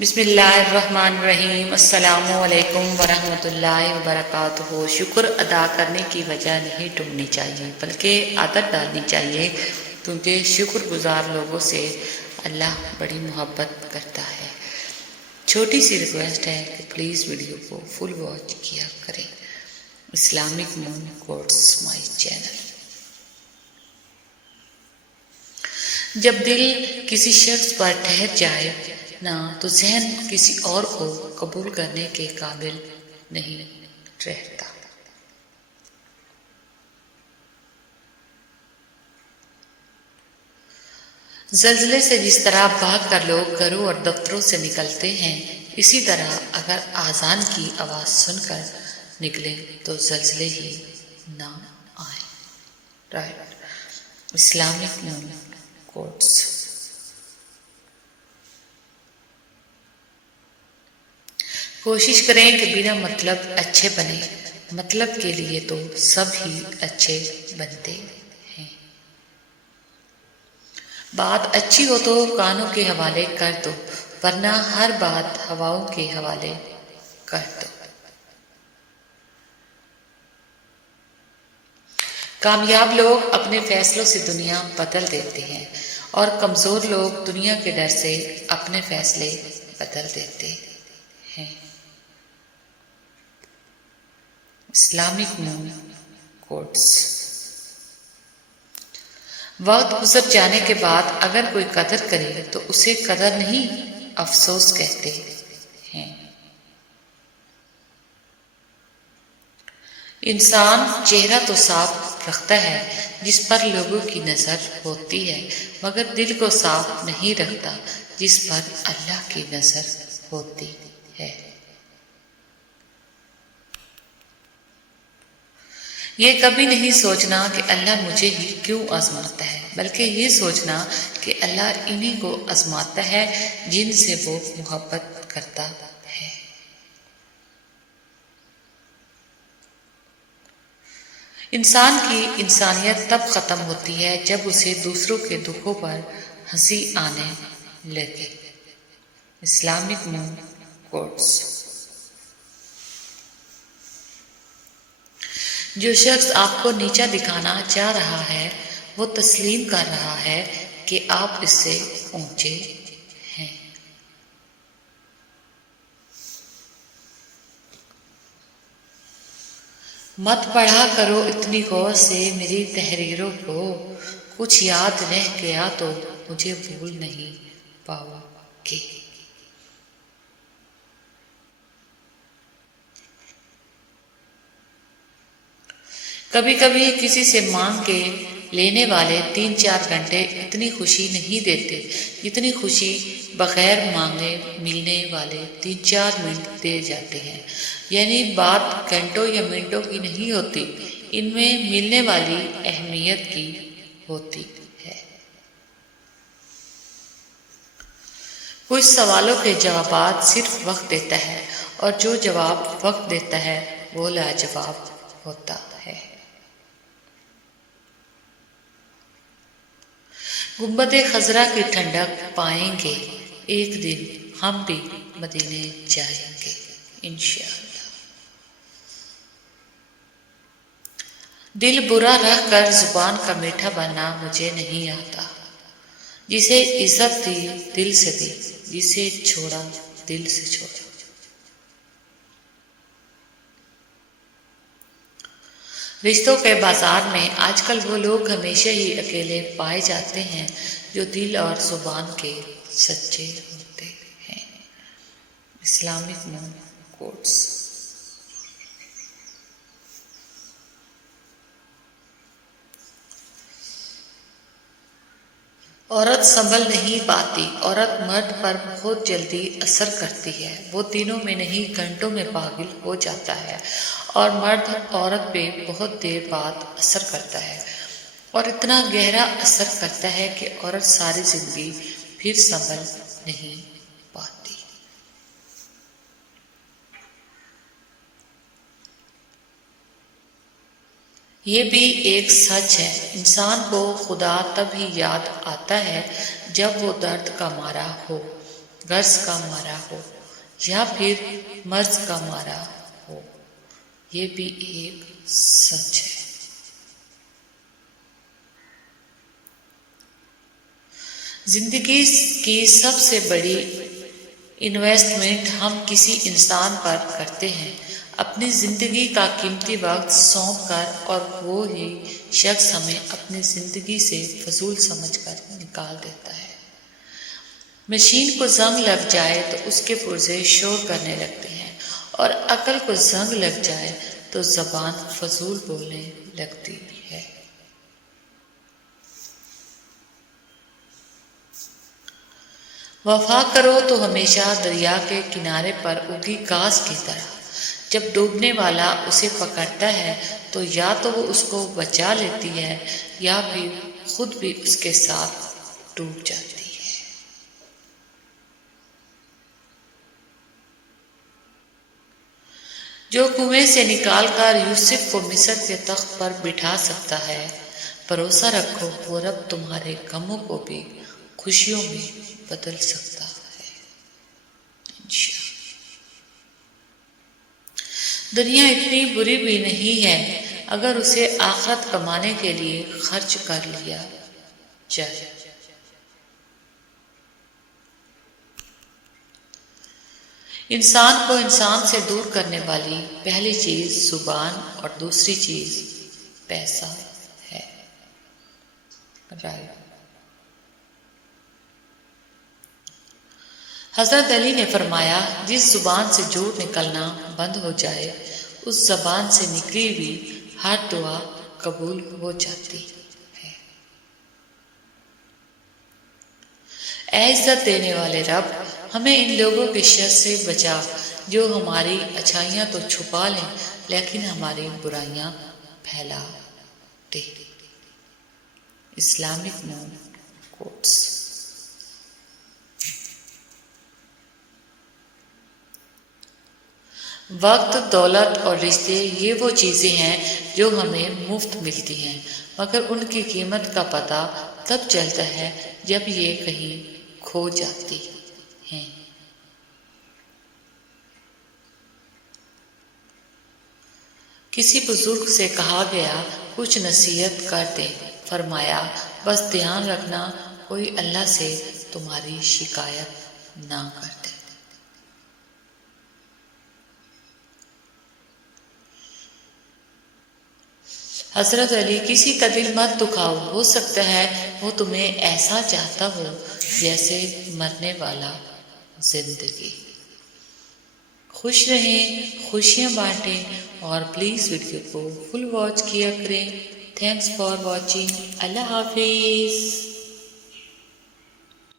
بسم اللہ الرحمن الرحیم۔ السلام علیکم ورحمۃ اللہ وبرکاتہ۔ شکر ادا کرنے کی وجہ نہیں ڈھونڈنی چاہیے بلکہ عادت ڈالنی چاہیے، کیونکہ شکر گزار لوگوں سے اللہ بڑی محبت کرتا ہے۔ چھوٹی سی ریکویسٹ ہے کہ پلیز ویڈیو کو فل واچ کیا کریں۔ Islamic moon quotes my channel. جب دل کسی شخص پر ٹھہر جائے نہ تو ذہن کسی اور کو قبول کرنے کے قابل نہیں رہتا۔ زلزلے سے جس طرح بھاگ کر لوگ گھروں اور دفتروں سے نکلتے ہیں، اسی طرح اگر آذان کی آواز سن کر نکلے تو زلزلے ہی نہ آئیں۔ رائٹ۔ Islamic moon quotes. کوشش کریں کہ بنا مطلب اچھے بنیں۔ مطلب کے لیے تو سب ہی اچھے بنتے ہیں۔ بات اچھی ہو تو کانوں کے حوالے کر دو، ورنہ ہر بات ہواؤں کے حوالے کر دو۔ کامیاب لوگ اپنے فیصلوں سے دنیا بدل دیتے ہیں اور کمزور لوگ دنیا کے ڈر سے اپنے فیصلے بدل دیتے ہیں۔ Islamic moon quotes. وقت گزر جانے کے بعد اگر کوئی قدر کرے تو اسے قدر نہیں افسوس کہتے ہیں۔ انسان چہرہ تو صاف رکھتا ہے جس پر لوگوں کی نظر ہوتی ہے، مگر دل کو صاف نہیں رکھتا جس پر اللہ کی نظر ہوتی ہے۔ یہ کبھی نہیں سوچنا کہ اللہ مجھے ہی کیوں آزماتا ہے، بلکہ یہ سوچنا کہ اللہ انہی کو آزماتا ہے جن سے وہ محبت کرتا ہے۔ انسان کی انسانیت تب ختم ہوتی ہے جب اسے دوسروں کے دکھوں پر ہنسی آنے لگے۔ Islamic moon quotes. جو شخص آپ کو نیچا دکھانا چاہ رہا ہے وہ تسلیم کر رہا ہے کہ آپ اس سے اونچے ہیں۔ مت پڑھا کرو اتنی غور سے میری تحریروں کو، کچھ یاد رہ گیا تو مجھے بھول نہیں پاؤ گے۔ کبھی کبھی کسی سے مانگ کے لینے والے 3-4 گھنٹے اتنی خوشی نہیں دیتے جتنی خوشی بغیر مانگے ملنے والے 3-4 منٹ دے جاتے ہیں۔ یعنی بات گھنٹوں یا منٹوں کی نہیں ہوتی، ان میں ملنے والی اہمیت کی ہوتی ہے۔ کچھ سوالوں کے جوابات صرف وقت دیتا ہے، اور جو جواب وقت دیتا ہے وہ لاجواب ہوتا ہے۔ گنبد خضرا کی ٹھنڈک پائیں گے، ایک دن ہم بھی مدینے جائیں گے انشاءاللہ۔ دل برا رہ کر زبان کا میٹھا بننا مجھے نہیں آتا۔ جسے عزت دی دل سے دی، جسے چھوڑا دل سے چھوڑا۔ رشتوں کے بازار میں آج کل وہ لوگ ہمیشہ ہی اکیلے پائے جاتے ہیں جو دل اور زبان کے سچے ہوتے ہیں۔ Islamic moon quotes. عورت سنبھل نہیں پاتی، عورت مرد پر بہت جلدی اثر کرتی ہے۔ وہ دنوں میں نہیں گھنٹوں میں پاگل ہو جاتا ہے، اور مرد عورت پہ بہت دیر بعد اثر کرتا ہے، اور اتنا گہرا اثر کرتا ہے کہ عورت ساری زندگی پھر سنبھل نہیں پاتی۔ یہ بھی ایک سچ ہے، انسان کو خدا تب ہی یاد آتا ہے جب وہ درد کا مارا ہو، غرض کا مارا ہو یا پھر مرض کا مارا ہو، یہ بھی ایک سچ ہے۔ زندگی کی سب سے بڑی انویسٹمنٹ ہم کسی انسان پر کرتے ہیں، اپنی زندگی کا قیمتی وقت سونپ کر، اور وہی شخص ہمیں اپنی زندگی سے فضول سمجھ کر نکال دیتا ہے۔ مشین کو زنگ لگ جائے تو اس کے پرزے شور کرنے لگتے ہیں، اور عقل کو زنگ لگ جائے تو زبان فضول بولنے لگتی ہے۔ وفا کرو تو ہمیشہ دریا کے کنارے پر اگی گھاس کی طرح، جب ڈوبنے والا اسے پکڑتا ہے تو یا تو وہ اس کو بچا لیتی ہے یا پھر خود بھی اس کے ساتھ ڈوب جاتی ہے۔ جو کنویں سے نکال کر یوسف کو مصر کے تخت پر بٹھا سکتا ہے، بھروسہ رکھو وہ رب تمہارے غموں کو بھی خوشیوں میں بدل سکتا ہے۔ انشاءاللہ۔ دنیا اتنی بری بھی نہیں ہے اگر اسے آخرت کمانے کے لیے خرچ کر لیا جائے۔ انسان کو انسان سے دور کرنے والی پہلی چیز زبان اور دوسری چیز پیسہ ہے۔ حضرت علی نے فرمایا، جس زبان سے جھوٹ نکلنا بند ہو جائے اس زبان سے نکلی ہوئی ہر دعا قبول ہو جاتی ہے۔ اے عزت دینے والے رب، ہمیں ان لوگوں کے شر سے بچا جو ہماری اچھائیاں تو چھپا لیں لیکن ہماری برائیاں پھیلا دے۔ اسلامک نون کوٹس۔ وقت، دولت اور رشتے یہ وہ چیزیں ہیں جو ہمیں مفت ملتی ہیں، مگر ان کی قیمت کا پتہ تب چلتا ہے جب یہ کہیں کھو جاتی ہیں۔ کسی بزرگ سے کہا گیا، کچھ نصیحت کر دیں، فرمایا، بس دھیان رکھنا کوئی اللہ سے تمہاری شکایت نہ کر دے۔ حضرت علی، کسی کا دل مت دکھاؤ، ہو سکتا ہے وہ تمہیں ایسا چاہتا ہو جیسے مرنے والا زندگی۔ خوش رہیں، خوشیاں بانٹیں، اور پلیز ویڈیو کو فل واچ کیا کریں۔ Thanks for watching. اللہ حافظ۔